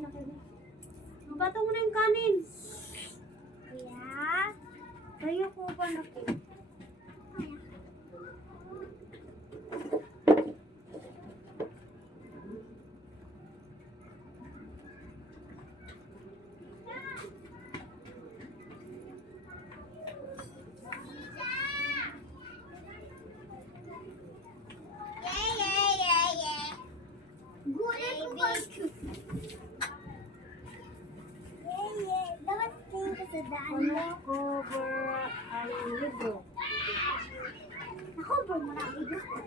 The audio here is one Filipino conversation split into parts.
Bato mo na yung kanin. Kaya, kayo po ba natin? Ano cover ang libro? Ako, marami gusto.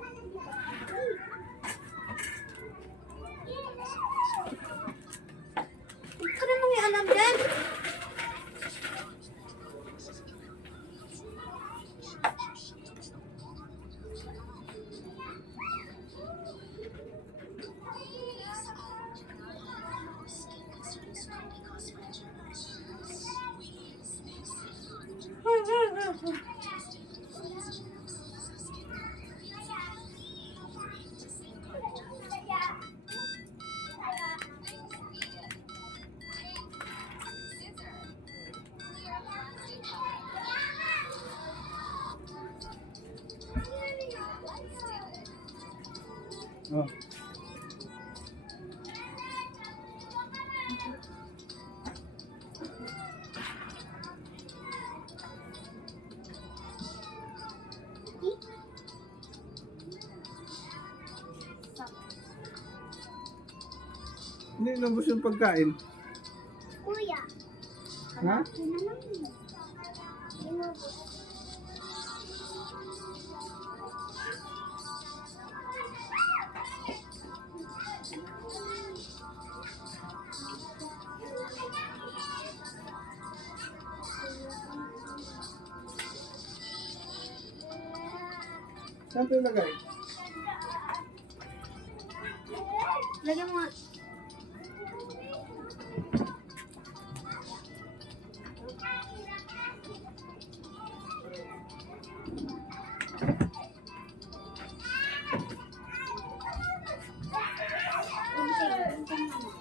Ito rin mo yung alam dyan. Oh. Hindi nabos yung pagkain. Kuya. Ha? Saan ito ilagay? Lagyan mo.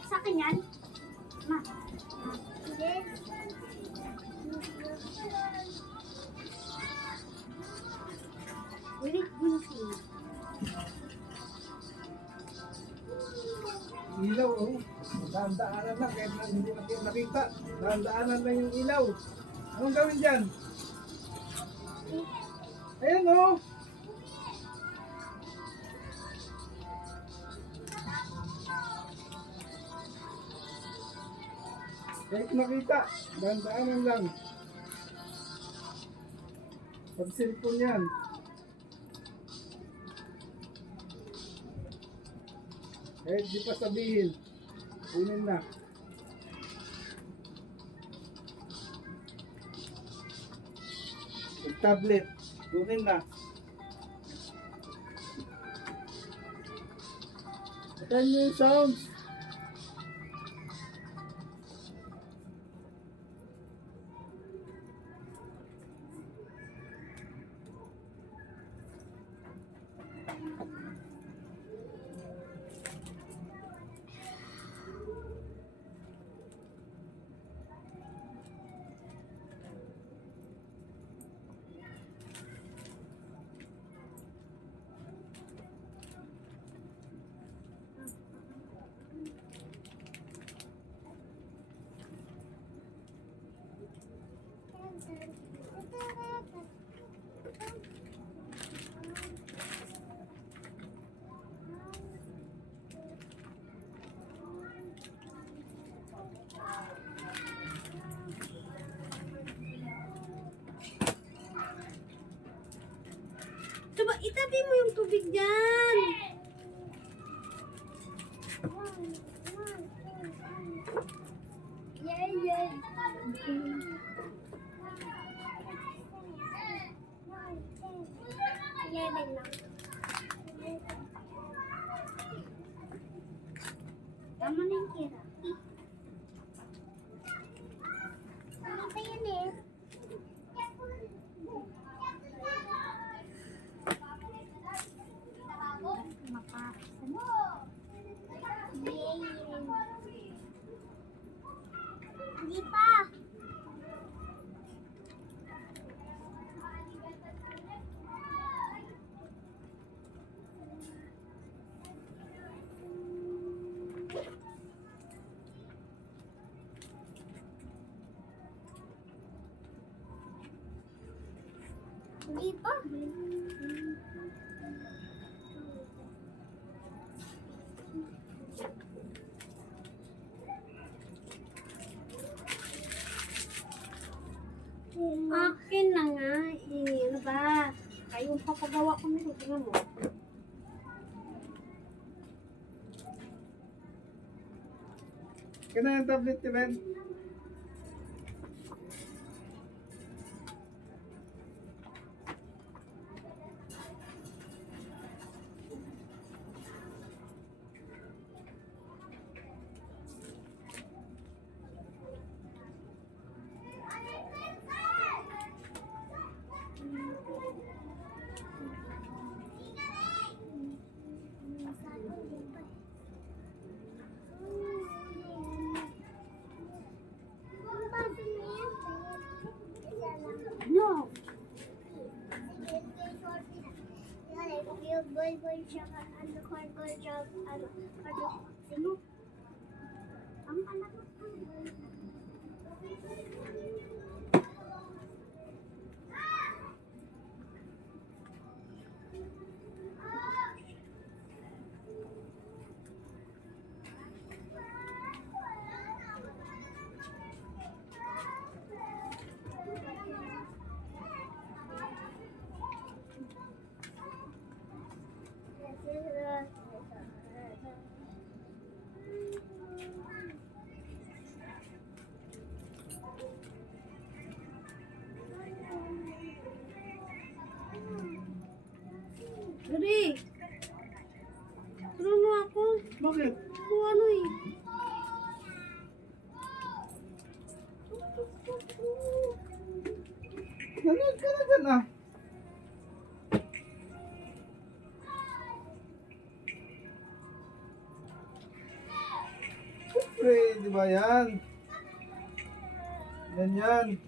Sa akin yan? Ma. Yes. Wait, guilty. Ilaw, oh. Daan-daanan lang, kahit na hindi natin nakita. Daan-daanan lang yung ilaw. Anong gawin dyan? Ayan, oh. Kahit nakita, daan-daanan lang. Pag-cellphone yan. Kahit di pa sabihin, kunin na. Tablet, kunin na. Patayin nyo yung sounds. Diba, itabi mo yung tubig dyan. Tama na yung kira. Ano pa yan eh? Hindi pa. Akin na nga eh. Ano ba? Kayo papagawa ko nito. Tingnan mo. Kaya na yung tablet ni Ben. No. Boy siya ano cardboard job ano cardboard sino ang anak ko Dali. Tulungan mo ako. Bakit? Ako ano eh. Nanood ka na dyan ah. Siyempre, di ba yan? Yan. Yan eh.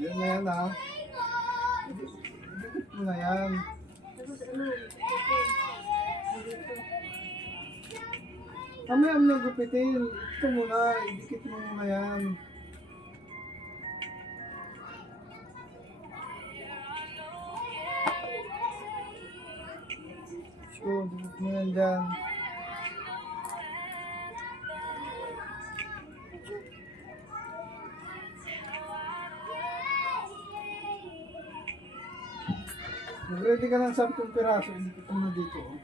Yan na yan ah. Dikit mo na yan. Tapos ano? Dito. Mamaya mo nang gupitin. Ito muna, idikit mo muna yan. So, dikit mo yan dyan. Mag-ready ka ng 10 piraso, idikit mo na dito. Oh.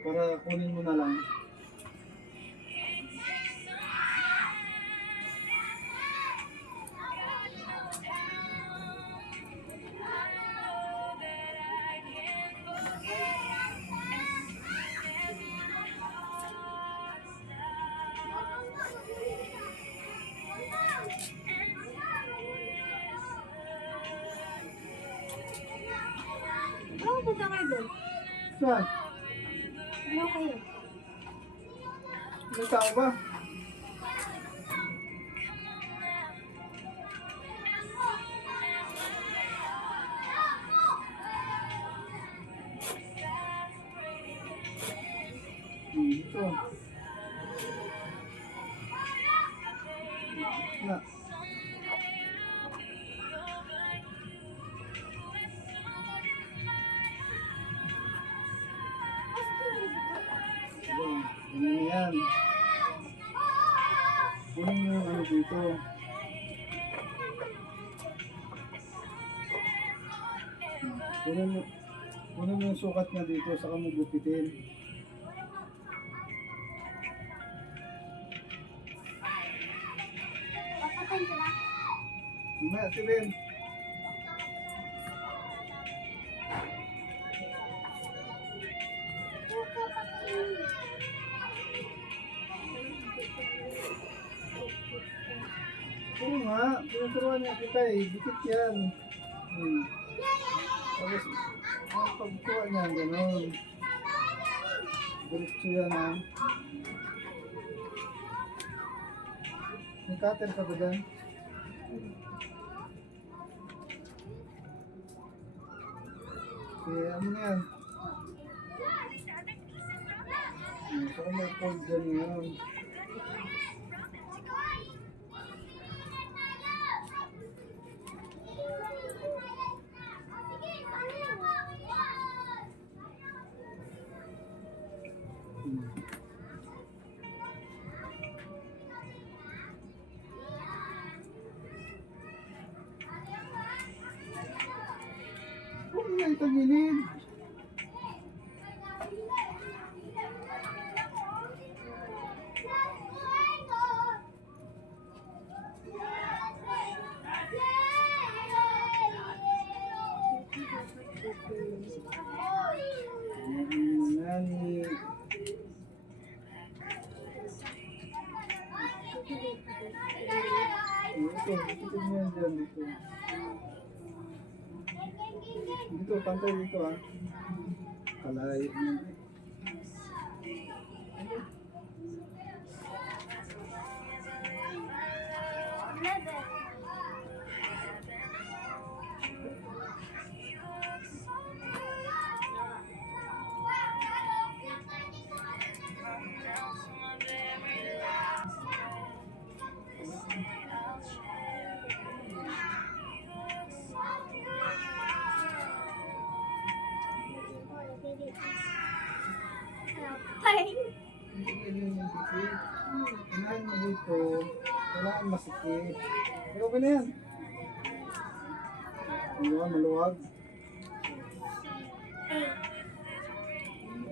Para kunin mo na lang. Ano punta kayo doon? Saan? Ano kayo? May tao ba? Ito. Na. Ganyan yan. Kunin mo yung ano dito. Kunin mo yung sukat niya dito, saka mo gupitin. papatay ka ba? Mamaya, si Ben. Oo nga, tinuturuan niya kita eh. Dikit yan. Tapos, ang pagkuha niya, gano'n. Diretso yan ha. May cutter ka ba dyan? Kaya ano na yan? Saka may cold dyan ngayon. Huwag nga itagilid. Nani. Dito mo yan dyan, dito. Dito, pantay dito ah. Kalayo mo. Hindi ganyan yung dikit. Unahan mo dito. Kailangan masikip. Okay, okay na yan. Ano, maluwag.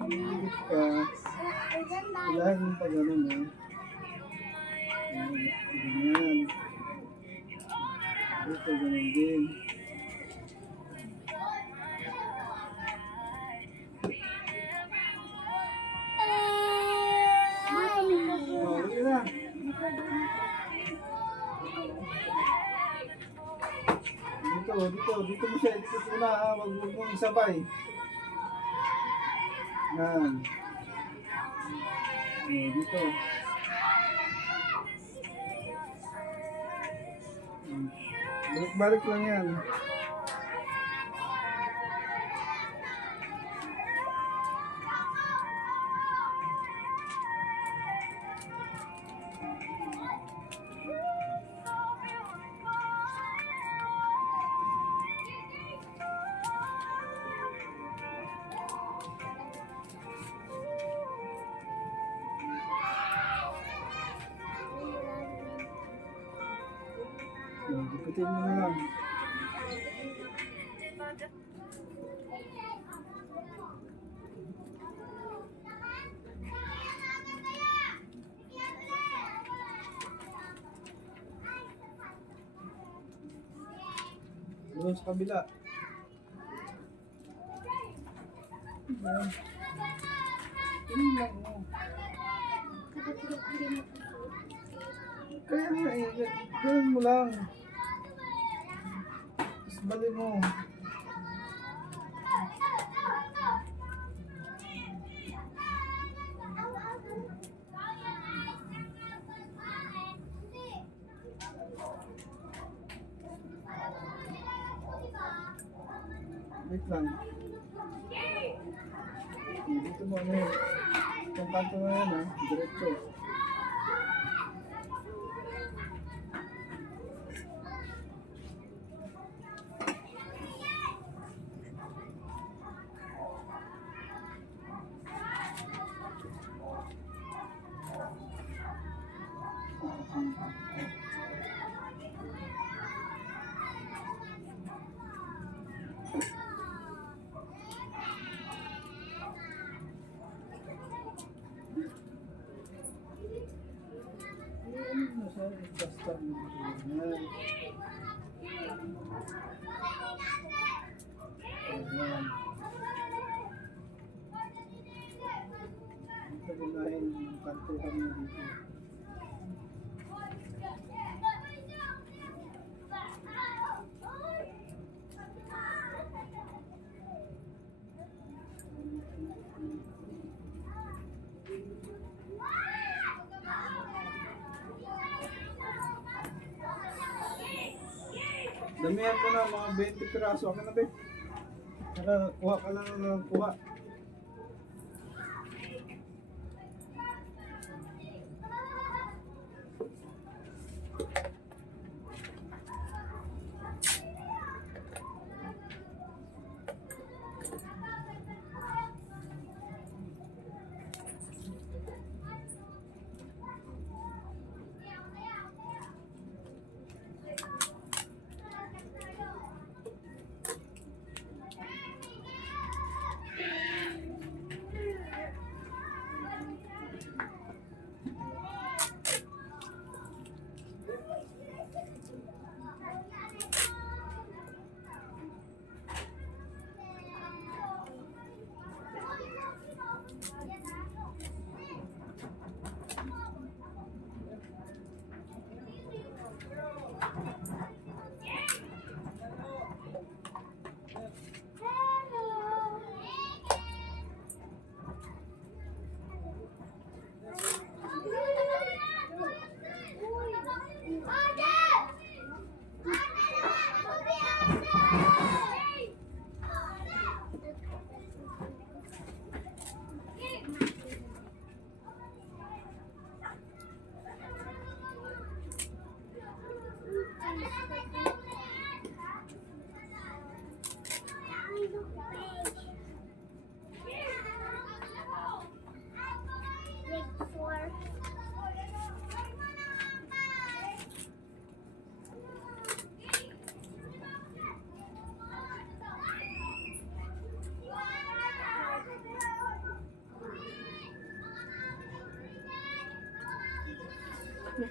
Dikit ka. Kailangan yung pag ganun eh. Ganyan. Dito, ganun din. Oh, okay na. Dito mo siya, dito muna ha, wag mong isabay. Yan. Dito. Balik-balik lang yan. Ikutin mo na lang. Doon sa kabila. Ayan. Tingnan lang mo. Kaya nga eh, gawin mo lang. Tapos bali mo. Wait lang. Dito mo ano yun. Itong kanto na yan ha, diretso. Basta mo yan. Ayan. Ito gunahin yung kantuhan mo dito. Damihan mo na mga 20 piraso. Akin na, babe. Kuha ka lang ng kuha.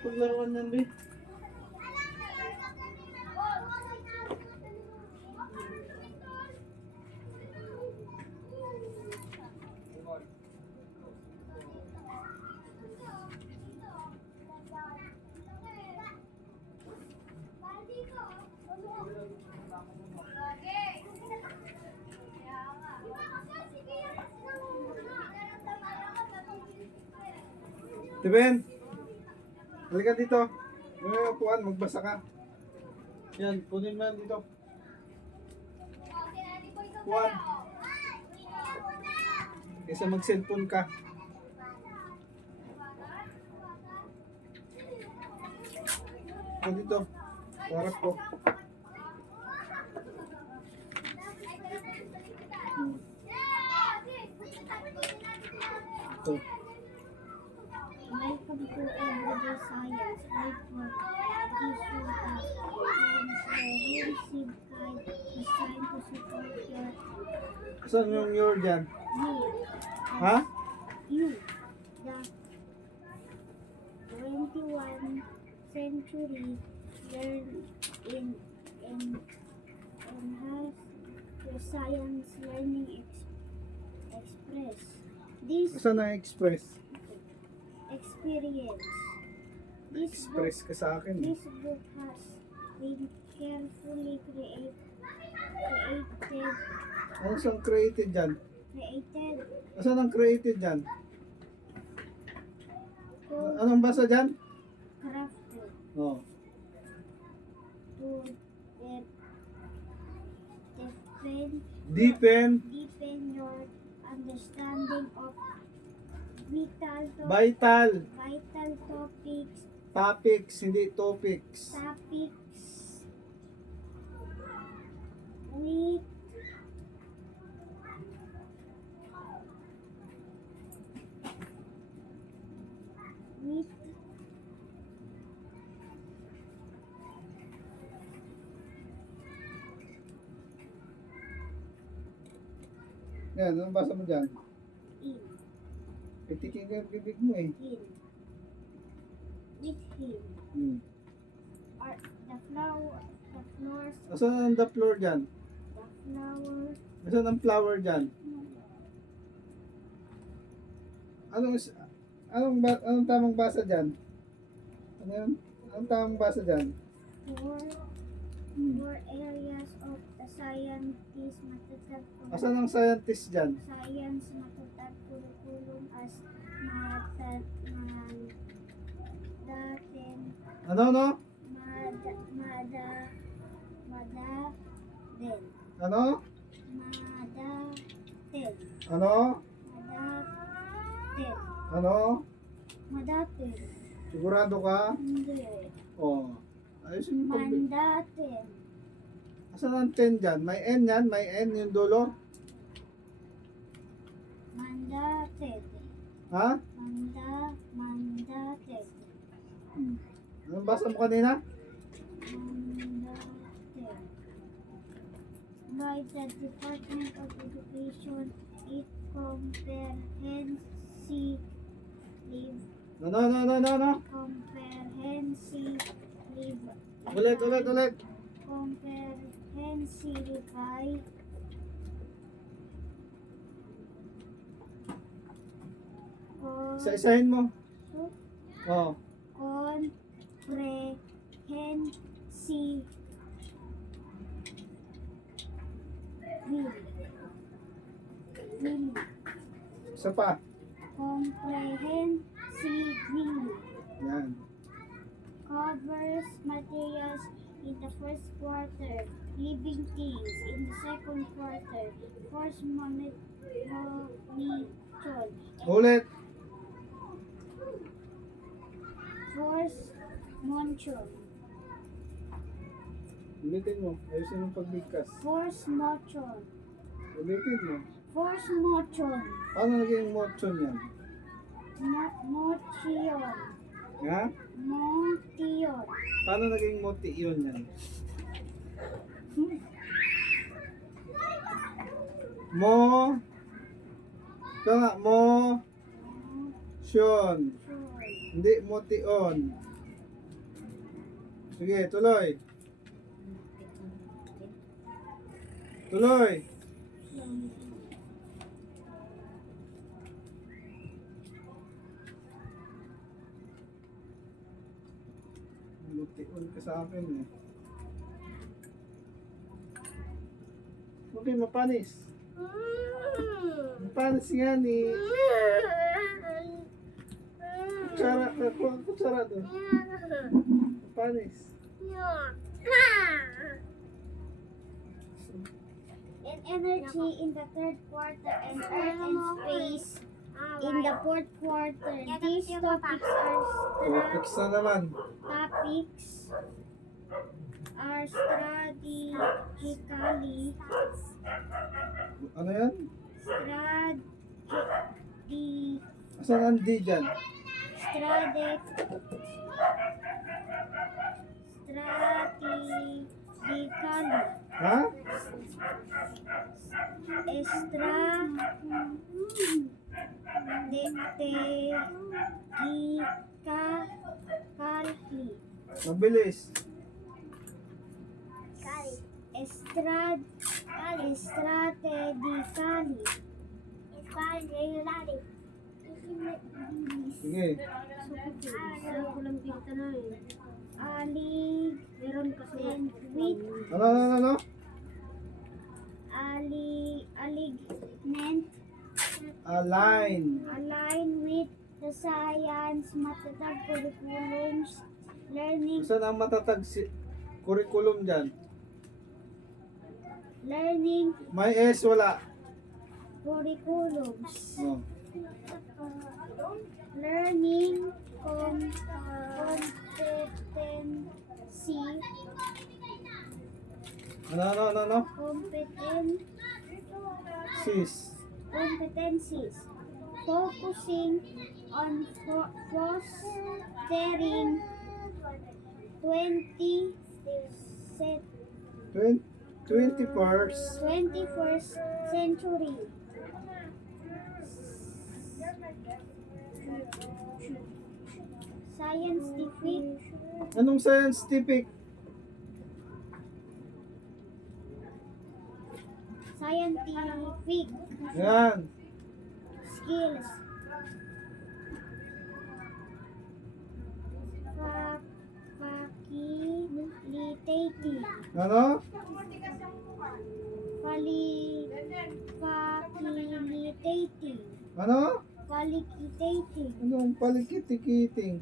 Paglaruan yan, Be. Tiben, halika dito. May upuan, magbasa ka. Yan, kunin mo yan dito. Upuan. Kaysa mag-cellphone ka. Yan dito. Harap ko. Ito. Welcome to Everyday Science. I work issue that receive guide designed to support your Saan yung your dyan? need. Ha? You, the 21st century, learn in enhance your science learning express. This Saan ang express? experience. This Express ka sa akin. This book has been carefully created Ano saan created dyan? Saan ang created dyan? to Anong basa dyan? crafted Oh. to deepen your understanding of vital Topics, hindi topics. with Yan, anong basa mo dyan? in Pitikin ka yung bibig mo eh. him with him are the flowers Asan ang the floor dyan? the flower Asan ang flower dyan? Anong tamang basa dyan? Ano yun? Anong tamang basa dyan? four areas of the scientist matutagpuan Asan ang scientist dyan? science matutagpulong as madaten Ano? madaden Ano? madaden Ano? Madated. Ano? Madated. Sigurado ka? Hindi. Oh. Ayusin mo pag... Mandated. Asan ang 10 dyan? May N yan? May N yung dulo? Mandated. Ha? Mandated. Anong basa mo kanina? Mandated. By the Department of Education, it comprehensive No. comprehensive Ulit. comprehensive by Isa-isahin mo. Oh. comprehensive Isa pa. comprehensive Yan. covers materials in the first quarter, living things in the second quarter, force monitoring, Ulit. force monitoring, Ulitin mo. Ayusin mo pagbigkas. force motion, Ulitin mo. force motion, Paano naging motion yan? motion, Ha? motion, Paano naging motion yan? Mo. Ito nga. Motion. Hindi motion. Sige, tuloy. Tuloy. Motion ka sa akin eh. Okay, mapanis. Mapanis nga ni. Kutsara doon. Mapanis. and energy in the third quarter and earth and space in the fourth quarter. These topics Topics na naman. are strategically Ano yan? strate- Asan ang D dyan? strategically Ha? strategically Mabilis. Sige. Pero kulang dito na eh. Meron kasi with Ano? alignment Align. with the science matatag curriculums learning Asan ang matatag curriculum dyan? May S, wala. curriculums Oh. learning competency Ano? competencies focusing on fostering 21st century scientific Anong scientific? Yan. skills facilitating Ano? facilitating Ano? facilitating Anong palikitikiting?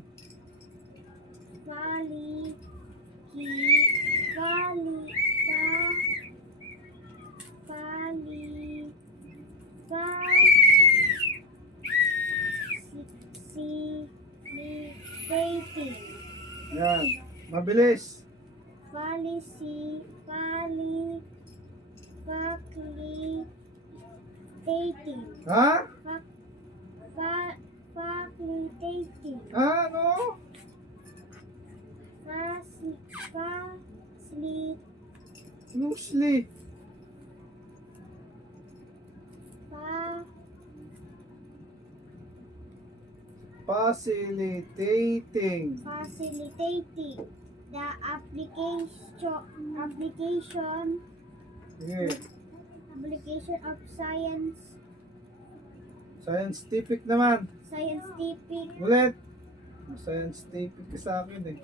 Facilitating. Yan. Mabilis. Facilitating. Ha? Facilitating. Ano? Loosely. Facilitating. Facilitating the application Sige. of Scientific naman. scientific Ulit. Scientific ka sa akin eh.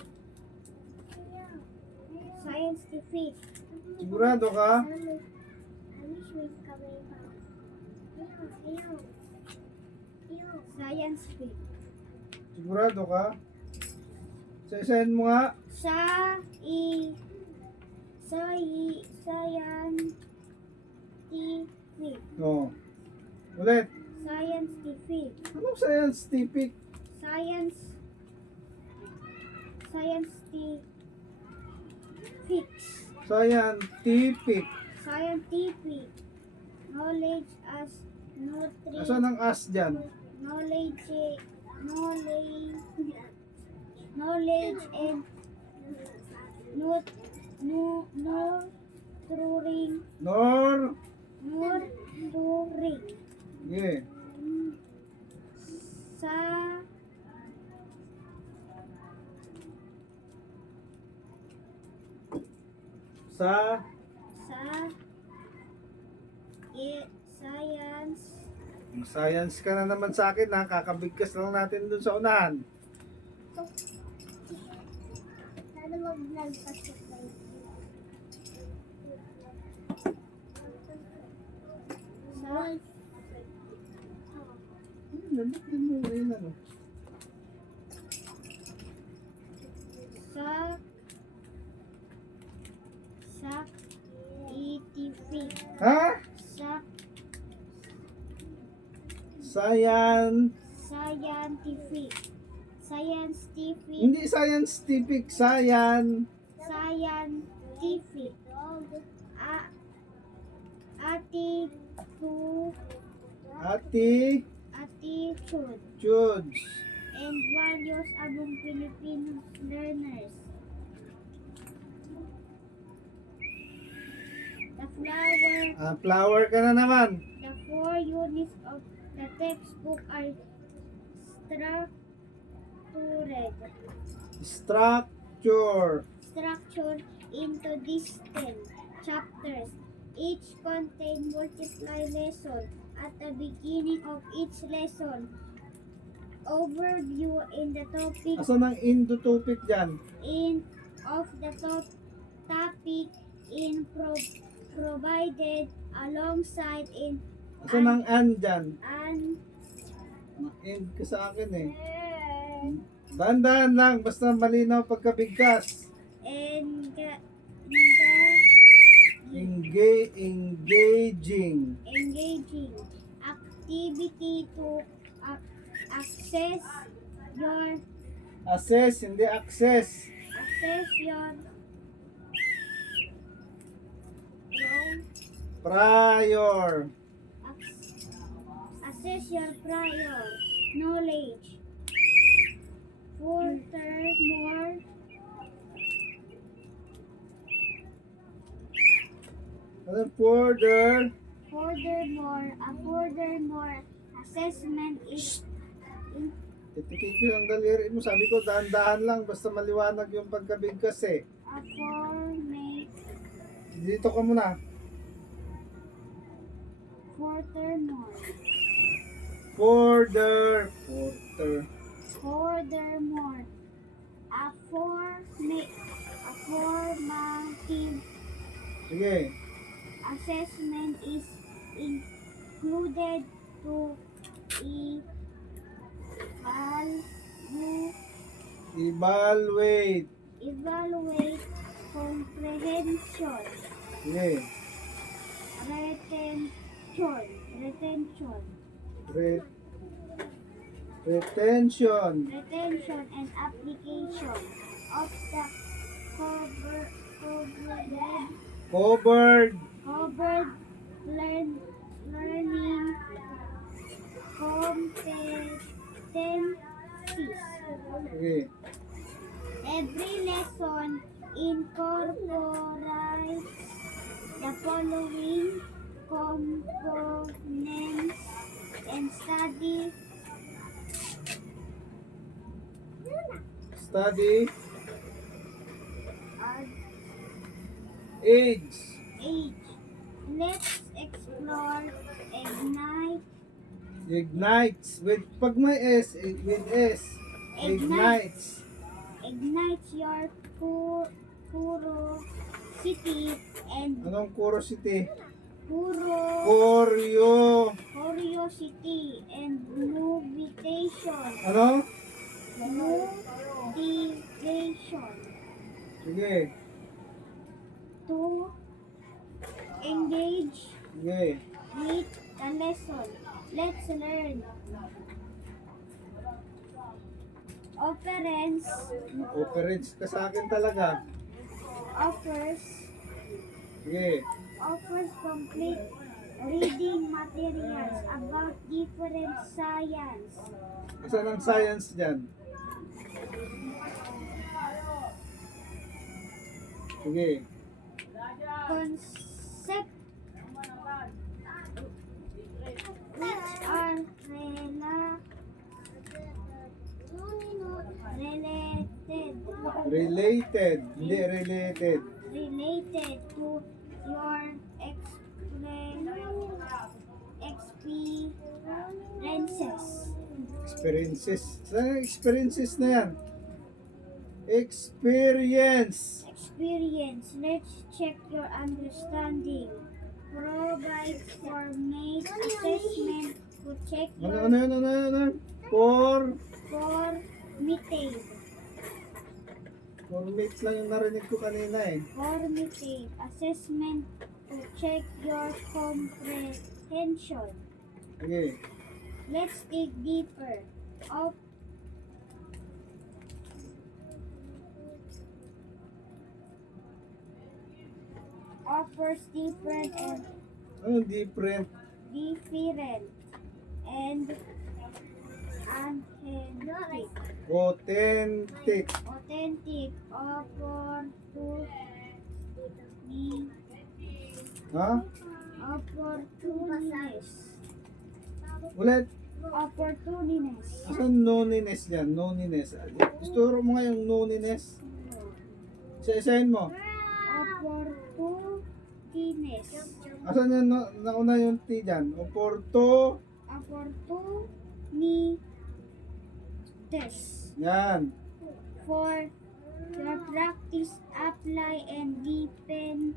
scientific Sigurado ka? scientific Sigurado ka? Sa-send mo nga. Scientific. No. Ulit. Scientific. Anong scientific? Scientific. Scientific. Scientific. Knowledge as Asan ang as dyan? knowledge and nurturing Sige. sa Sa science science ka na naman sa akin ha. Kakabigkas lang natin dun sa unahan. sana mag-vlog pa siya Lamit din mo rin ano. scientific Ha? scientific Hindi scientific. scientific attitude Attitudes. and values among Filipino learners. Flower ka na naman. The 4 units of the textbook are structured into distinct chapters. Each contain multiple lessons. At the beginning of each lesson, overview in the topic Asan ang topic dyan? of the topic provided alongside Asan ang an dyan? an End ka sa akin eh. Dahan-dahan lang. Basta malinaw pagkabigkas. Engaging. activity to access your Assess, hindi access. Prior. assess your prior knowledge. Furthermore, assessment is Titikik ko ang daliri mo. Sabi ko, dahan-dahan lang. Basta maliwanag yung pagkabigkas eh. a format. Dito ka muna. Furthermore, a formative Sige. assessment is included to Evaluate. comprehension, Sige. retention, retention, Retention. and application of the Covered. learning competencies. Okay. Every lesson incorporates the following components and Study. uh, Age. age. Let's explore Ignites. Pag may S, with S. Ignites. your curiosity and Anong curiosity? curiosity and Ano? motivation Sige. to engage Sige. with the lesson. Let's learn. Operate ka sa akin talaga. Offers Sige. complete reading materials about different science. Asan ang science dyan? Sige. Concept which are Related. Hindi related. related to your experiences. Saan ang experiences na yan? Experience. Let's check your understanding. Provide format assessment to check your Ano yun? formative Formate lang yung narinig ko kanina eh. formative assessment to check your comprehension. Sige. Let's dig deeper. Offers different and Ano different? authentic Authentic. Ha? Ulit. Opportunities. Asan noniness dyan? Noniness. Isturo mo nga yung noniness. Isa-isahin mo. Opportunities. Asan yung nauna yung T dyan? Opportunities. Yan. For your practice, apply and deepen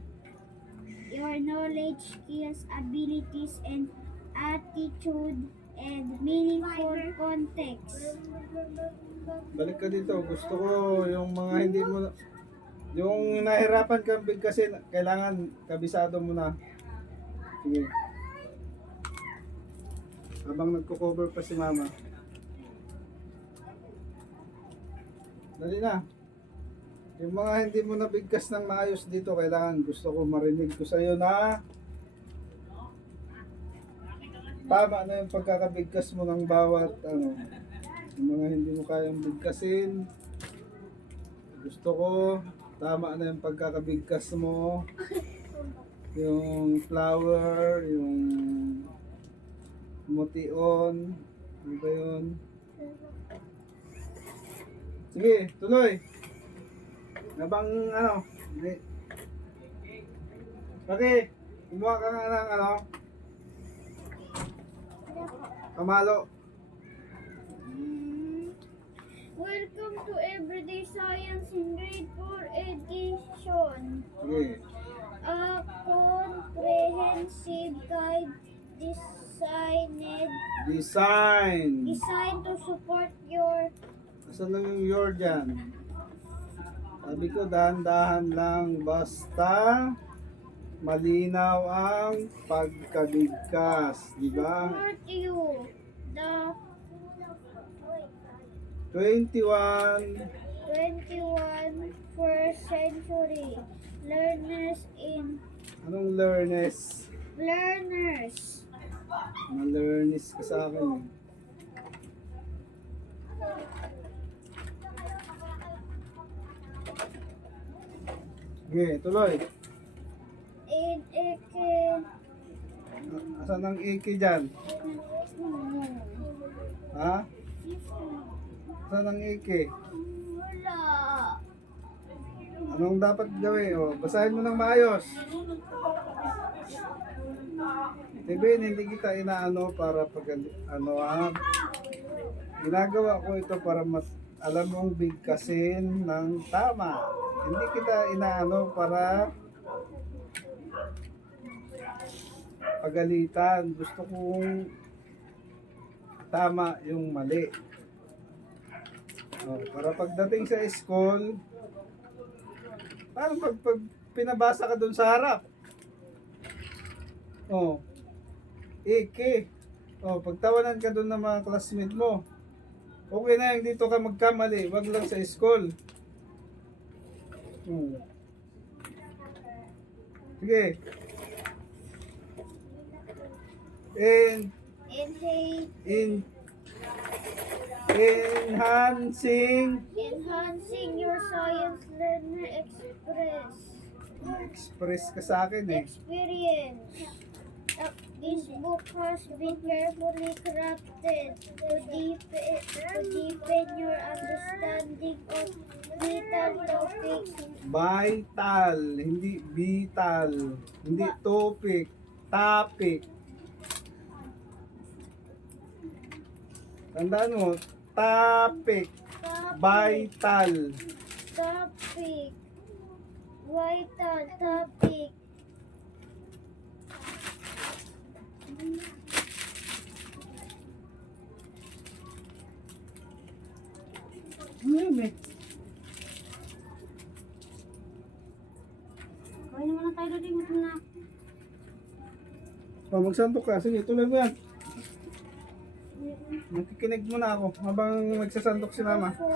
your knowledge, skills, abilities, and attitude and meaningful context. Balik ka dito. Gusto ko yung mga hindi mo yung nahirapan kang bigkasin, kailangan kabisado mo na. Sige. Habang nagko-cover pa si mama. Dali na. Yung mga hindi mo nabigkas ng maayos dito, kailangan gusto ko marinig ko sa'yo na tama na yung pagkakabigkas mo ng bawat ano. Yung mga hindi mo kayang bigkasin, gusto ko tama na yung pagkakabigkas mo. Yung flower, yung motion, ano ba yun? Sige, tuloy. Nabang ano, hindi. Okay, kumuha ka nga ng ano, kamalo. Welcome to Everyday Science in Grade 4 Edition. Sige. A comprehensive guide designed to support your Asan lang yung your dyan? Sabi ko dahan-dahan lang, basta malinaw ang pagkabigkas, di ba? Matthew, the 21st century. Learners in Anong learners? learners. Ma-learners ka sa akin. Okay, tuloy. In Eke. Asan ang iki dyan? Ha? Asan ang iki? Wala. Anong dapat gawin? O, basahin mo ng maayos. Tibin, hindi kita inaano para pag ano ha. Ginagawa ko ito para alam mong bigkasin ng tama. Hindi kita inaano para pagalitan. Gusto kong tama yung mali. O, para pagdating sa school, paano pag pinabasa ka dun sa harap? Oh, Ike. Oh, pagtawanan ka dun ng mga classmate mo. Okay na yung dito ka magkamali, wag lang sa school. Sige. And In enhancing your science learner express ka sa akin eh. experience. This book has been carefully crafted to deepen your understanding of vital topics. Vital, hindi vital. Hindi topic, topic. Tandaan mo, topic, vital. Topic. Vital topic. Ano eh? Kaya naman na tayo dati, gutom na. Magsantok ka. Sige, tuloy mo yan. Nakikinig mo na ako habang magsasantok si mama. 4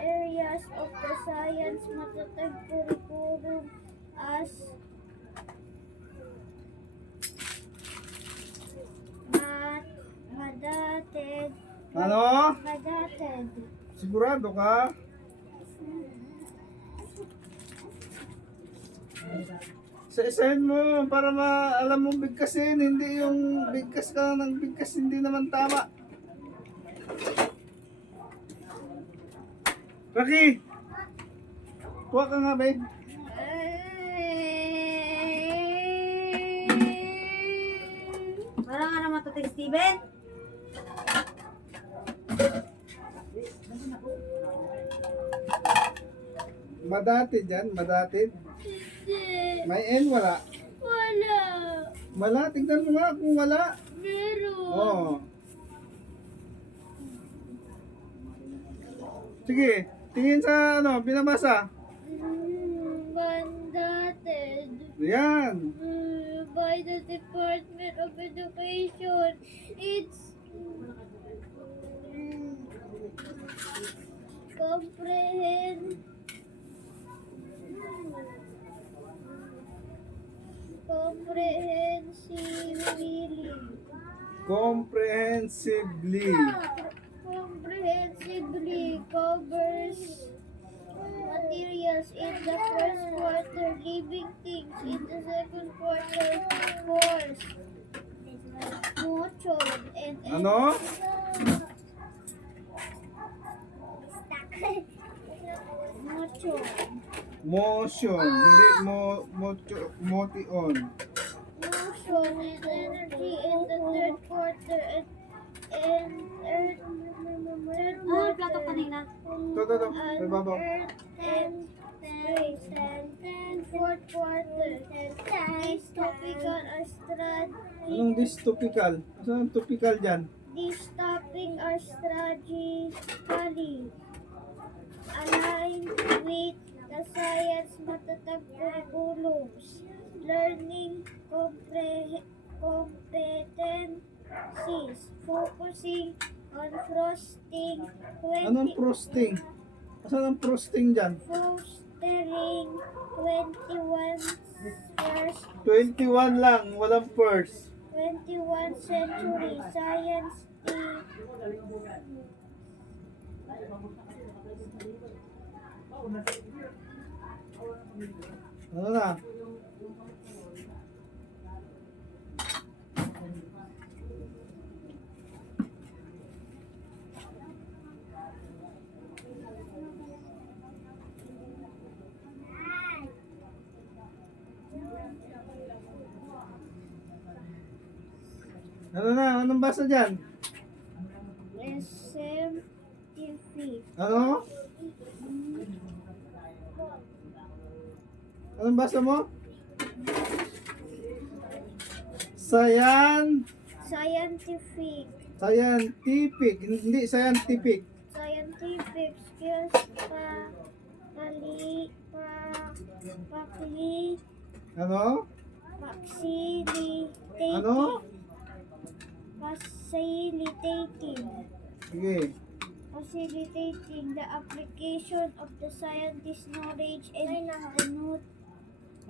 areas of the science matatag curriculum as madated. Ano? Madated. Sigurado ka? Isa-isahin mo para alam mo bigkasin, hindi yung bigkas ka ng bigkas, hindi naman tama. Rocky! Kuha ka nga, babe. Wala nga naman ito, Steven. Madatid yan, madatid. May N, wala. Wala. Wala, tignan mo nga kung wala. Meron. Oo. Sige, tingin sa ano, binabasa. Mandated. Yan. By the Department of Education. It's comprehensively covers materials in the first quarter, living things in the second quarter, force, motion, and Ano? motion. Motion, hindi motion. Motion and energy in the third quarter and third Ano, plato kanina? Ito. May babaw. earth and space and fourth quarter. These topical are Anong dystopical? Saan ang topical dyan? These topics are strategically aligned with the science matatag curriculums. learning competencies, focusing on frosting Anong frosting? Asan ang frosting dyan? fostering 21 first 21 lang, walang first. 21st century science Ano na? Ano na? Anong basa dyan? scientific Ano? Anong basa mo? scientific Scientific. Hindi scientific. scientific skills Ano? facilitating Ano? facilitating Sige. facilitating the application of the scientist's knowledge and the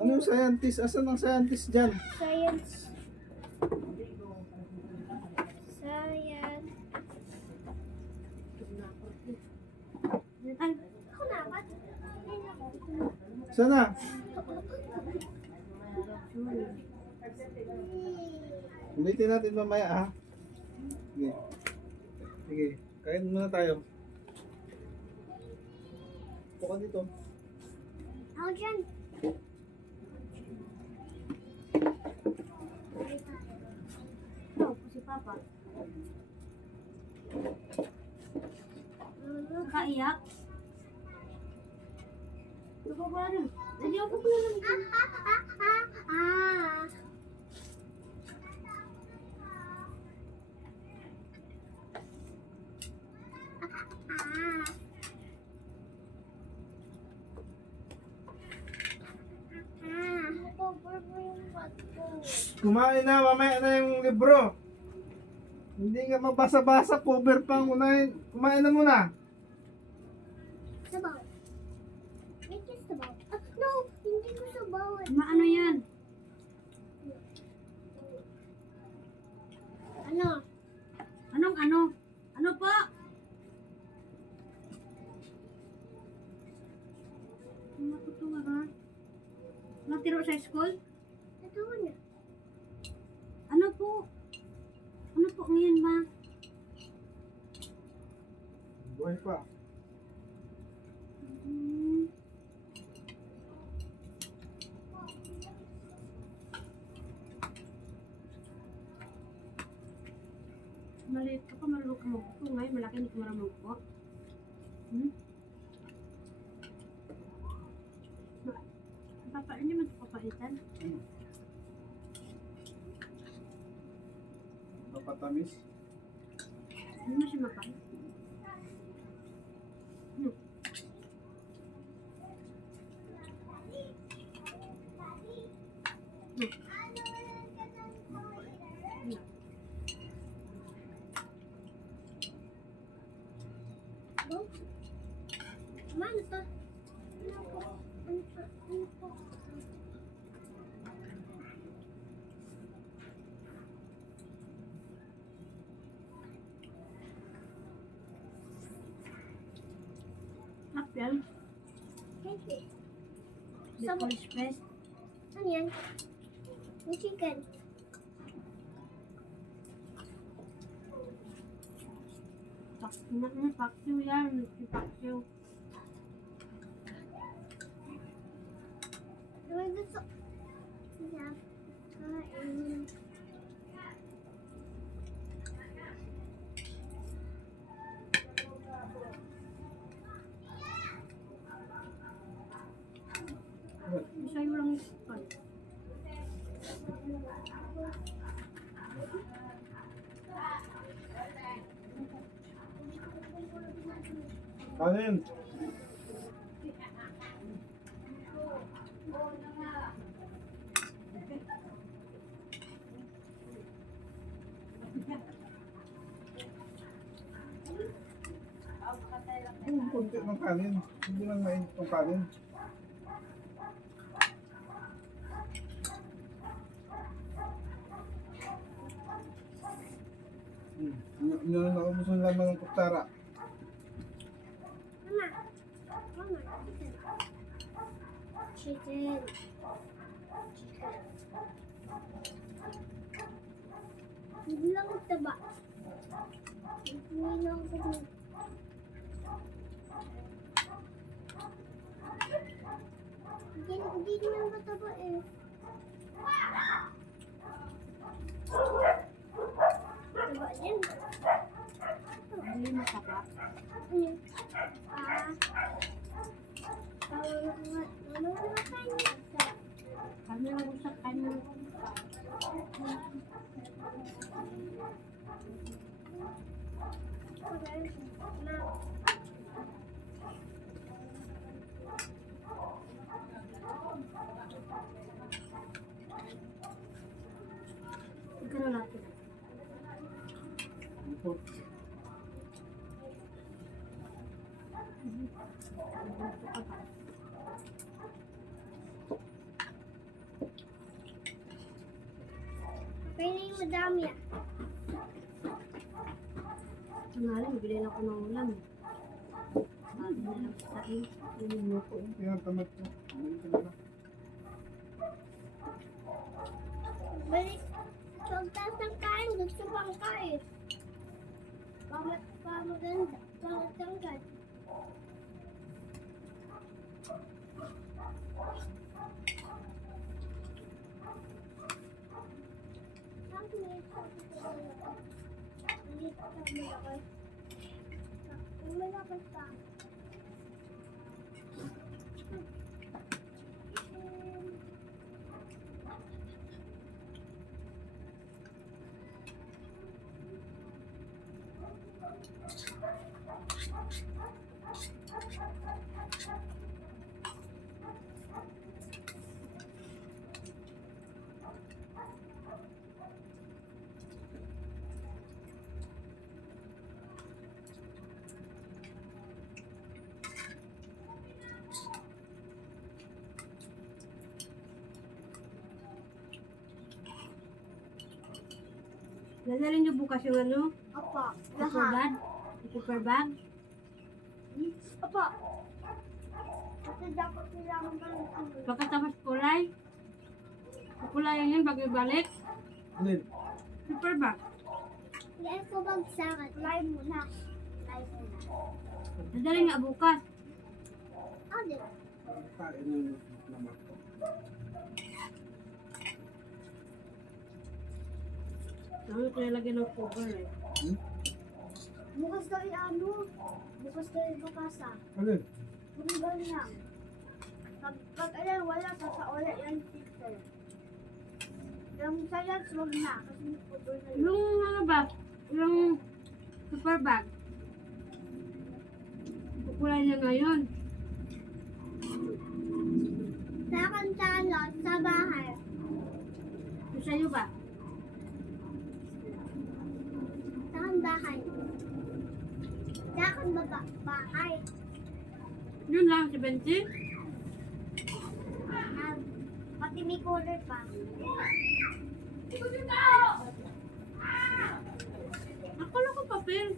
Anong scientist? Asan ang scientist dyan? science Ay, Sana? Ulitin natin mamaya ha. Sige. Sige. Kain muna tayo. Puka dito. Ako dyan. ito, si Papa. Kaiyak? Ano ba ba rin? Hindi ako pala lang ito. Kumain na, mamaya na yung libro. Hindi nga mabasa-basa, cover pang unahin. Kumain na muna. Sabaw. Make it sabaw. No, hindi ko sabaw. Ano yan? Ano? Anong ano? Ano po? Matutuwa ka? Natiro sa school? Ito na. Ano po? Ano po ngayon ba? Buhay pa. Hmm. Maliit ka pa, marunong ka magpo. Ngayon, malaki hindi ka marunong magpo. Hmm? Papa, hindi mo ito papalitan? Mapatamis. Hindi mo siya mapay. Hmm. Oh. Ano to? Ano po? Ano po? Ano po? Apple. Heavy. Bicol Express. Ano yan? Yung chicken. Paksiw yan. Si Paksiw. Ano gusto? Yeah. Kain. Sa'yo lang yung pan. Ano yun? konti ng kanin. Hindi lang mainit ng kanin. Meron ako gusto laman ng kutsara. Mama. Mama. Chicken. Hindi lang taba. Hindi lang taba. Hindi naman mataba eh. Taba din. Hindi mo taba. Ano? Ano na kayo? Kami nag-usap kami. Ikaw na natin. Kaya na yung madami ah. Ang alam, bibili na ako ng ulam. Sabi na lang sa akin. Yun mo ko. Tinatamad ko. Balik ka na lang. Balik. Pagtas ng kain, gusto pang kain. Pamaganda. Pangtanggal. Malapit pa. Dadalhin niyo bukas yung ano? Apa, Super lahat. bag? Super bag? Apa. Kasi dapat kailangan pa rin ano. Pagkatapos kulay? Kukulayan yun bago ibalik? Alin? Super bag? Dahil ko bagsakan. Live muna. Live muna. Dadalhin nga bukas. Ano? Kain ng laman ko. Ano ito nilagyan ng cover eh? Bukas daw yung ano. Bukas daw yung bukasa. Alin? Bukas daw niya. Pag alam, wala sa ulit yung teacher. Yung sayad, wag na. Kasi may putol na yun. Yung ano ba? Yung super bag? Kukulay niya ngayon. Sa akin sa bahay. Yung sa'yo ba? Sa akin bahay. Sa akin bahay. Yun lang, 70? Pati may color pa. Akala ko papel.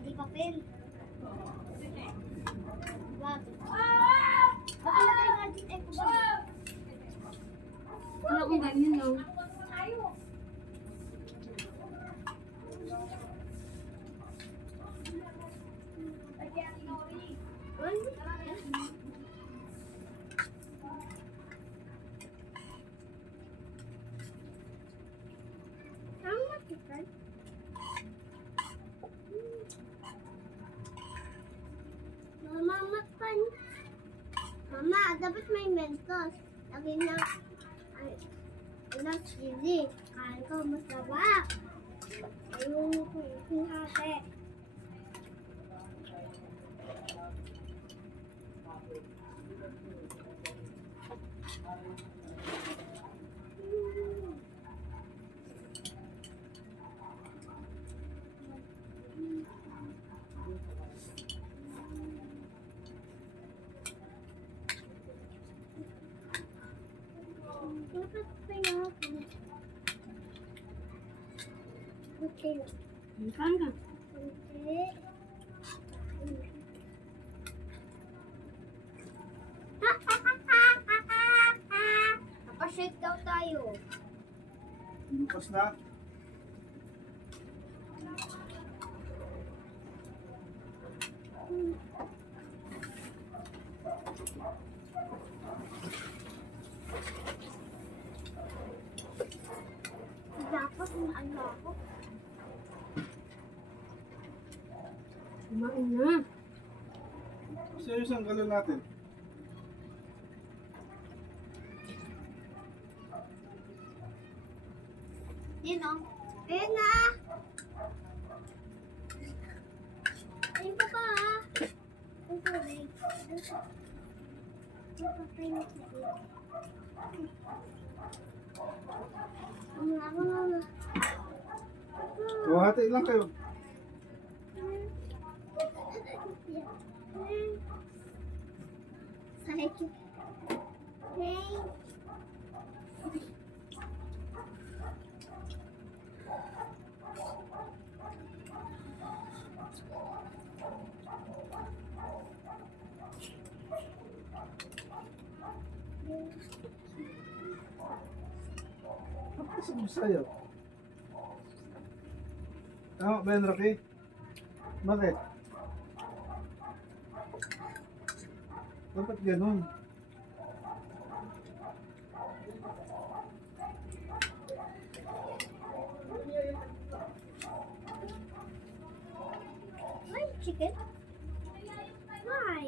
Hindi papel. Wag. Baka lagay nga din eco bag. Akala ko ganyan no. Tama, chicken. Mama, makan. Mama, dapat may mentos. Lagi na, chili. Kain ko, masarap. Ayun ko yung hati. pineapple. Okay. Saan ka? Okay. Napashake daw tayo. Bukas na. Dapat na ano ako. Kumain na. Serious ang galon natin. Yun o. Ayun na. Ayun pa pa ha. Ang tubig. Napapay na tubig. Ako. O, hati lang kayo. Sakit. Hey. Bakit sabi sa'yo? Tama ba yun, Rocky? Bakit? Dapat ganun. Why chicken? Why?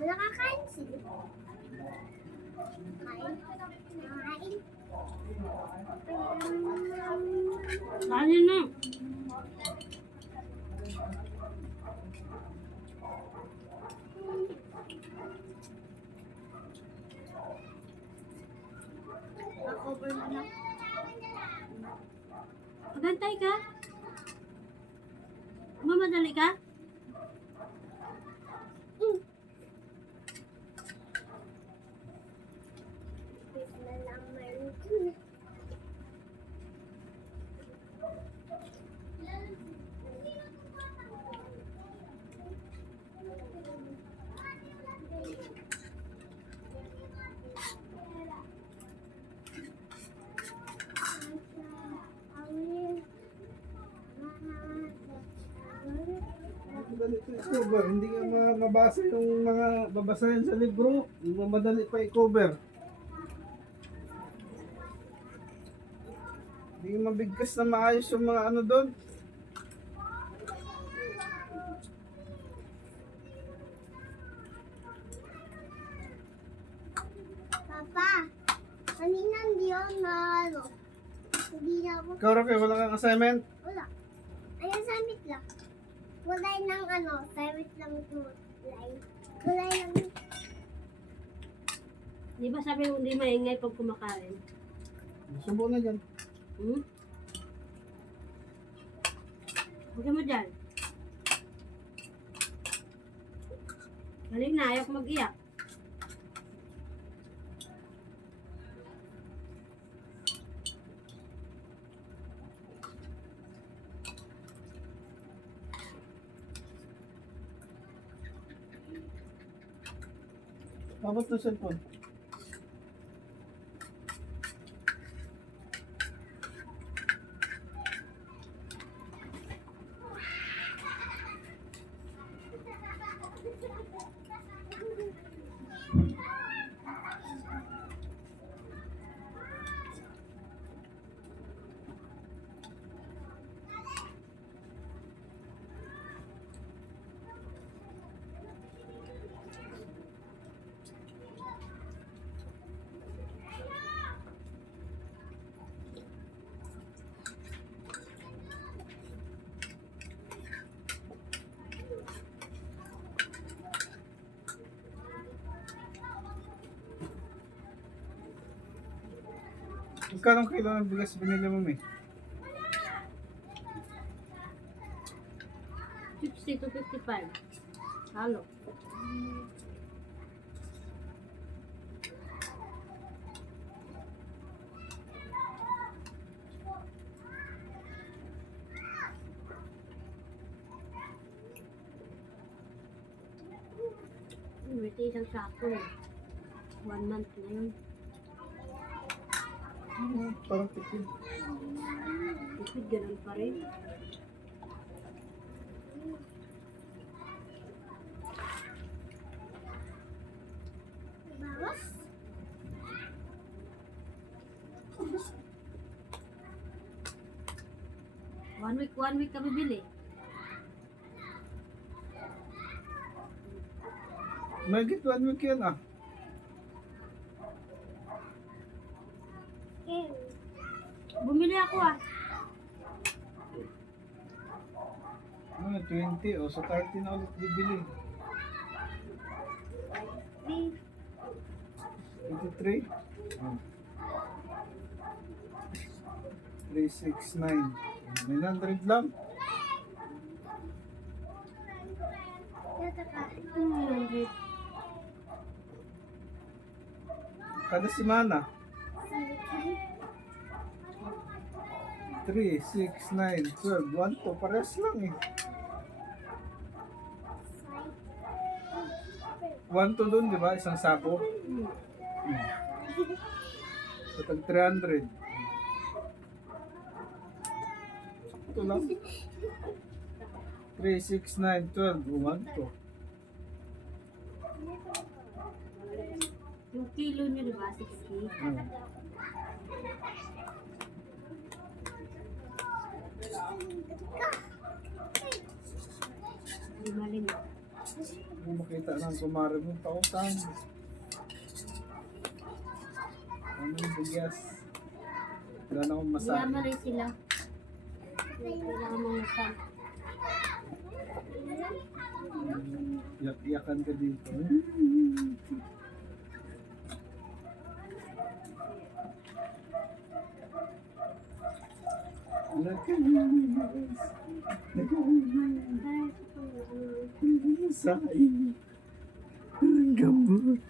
Nakakain sila. Kain. Kain. Kanin na. Cover mo na. Magantay ka. Mamadali ka. Wait na lang meron ko na. Madali ito i-cover. Hindi nga mabasa yung mga babasahin sa libro. Hindi mo madali pa i-cover. Hindi nga mabigkas na maayos yung mga ano doon. Papa, kanina hindi ako na ano. Hindi na ako. Ikaw, Rocky, wala kang assignment? Wala. Ayan, samit lang. Kulay ng ano, samit lang kulay. Kulay ng Di ba sabi mo hindi maingay pag kumakain? Subo na dyan. Hmm? Huwag mo dyan. Galing na, ayaw ko mag-iyak. Bakit to cellphone? Magkano kilo ng bigas binili mo, May? 15 260 to 55. Halo. Ito isang sako eh. 1 month na yun. Parang tipid. Tipid, ganun pa rin. Bawas? 1 week kami bili. Magit 1 week yan ah. Okay. Bumili ako ah. 20 o sa 30 na ulit bibili. 23. 369. 900 lang. Yata ka. 200. Kada semana. 3, 6, 9, 12, 1 to pares lang eh. 1 to dun, di ba? Isang sako. So, tag 300. Ito lang. 3, 6, 9, 12, 1 to. Yung kilo nyo diba? 60. Di maling. Kung makita ng kumari mo, pautan. Ano yung bigas? Wala na akong masahe. Yaman rin sila. Kailangan mong utang. Iyak-iyakan ka dito. Sa gambot.